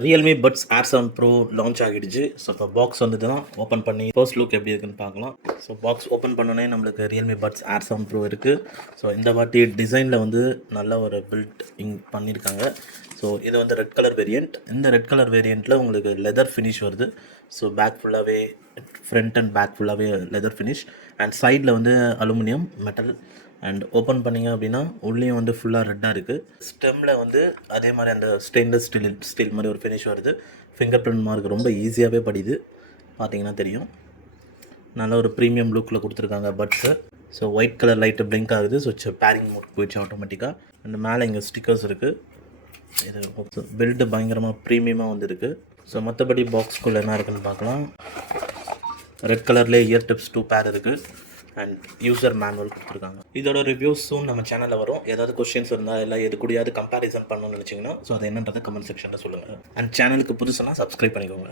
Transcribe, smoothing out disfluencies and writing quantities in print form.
Realme puts ஏர் 7 bro launch ஆகிடுச்சு. So இப்போ box வந்துட்டு தான் ஓப்பன் பண்ணி ஃபர்ஸ்ட் லுக் எப்படி இருக்குன்னு பார்க்கலாம். ஸோ பாக்ஸ் ஓப்பன் பண்ணோன்னே நம்மளுக்கு ரியல்மி பட்ஸ் ஏர் 7 ப்ரோ இருக்குது. ஸோ இந்த வாட்டி டிசைனில் வந்து நல்ல ஒரு பில்ட் பண்ணியிருக்காங்க. ஸோ இது வந்து ரெட் கலர் வேரியண்ட். இந்த ரெட் கலர் வேரியண்ட்டில் உங்களுக்கு லெதர் ஃபினிஷ் வருது. ஸோ பேக் ஃபுல்லாகவே ஃப்ரண்ட் அண்ட் பேக் ஃபுல்லாகவே லெதர் ஃபினிஷ் அண்ட் சைடில் வந்து அலுமினியம் மெட்டல் அண்ட் ஓப்பன் பண்ணிங்க அப்படின்னா உள்ளேயும் வந்து ஃபுல்லாக ரெட்டாக இருக்குது. ஸ்டெம்மில் வந்து அதே மாதிரி அந்த ஸ்டெயின்லெஸ் ஸ்டீல் மாதிரி ஒரு ஃபினிஷ் வருது. ஃபிங்கர் பிரிண்ட் மார்க் ரொம்ப ஈஸியாகவே படியுது, பார்த்தீங்கன்னா தெரியும். நல்ல ஒரு ப்ரீமியம் லுக்கில் கொடுத்துருக்காங்க buds. So white colour light blink ஆகுது. ஸோ பேரிங் மோட் போயிடுச்சு ஆட்டோமேட்டிக்காக. அண்ட் மேலே இங்கே ஸ்டிக்கர்ஸ் இருக்குது. இது பில்டு பயங்கரமாக ப்ரீமியமாக வந்து இருக்குது. ஸோ மற்றபடி பாக்ஸ்குள்ளே என்ன இருக்குதுன்னு பார்க்கலாம். ரெட் கலர்லேயே இயர் டிப்ஸ் 2 பேர் இருக்குது அண்ட் யூசர் மேனுவல் கொடுத்துருக்காங்க. இதோட ரிவ்யூஸ் சூன் நம்ம சேனலில் வரும். ஏதாவது கொஸ்டின்ஸ் இருந்தால் இல்லை எது கூடயாவது கம்பேரிசன் பண்ணணும்னு நினச்சிங்கன்னா ஸோ அது என்னன்றதை கமெண்ட் செக்ஷனில் சொல்லுங்கள். அண்ட் சேனலுக்கு புதுசுனா சப்ஸ்கிரைப் பண்ணிக்கோங்க.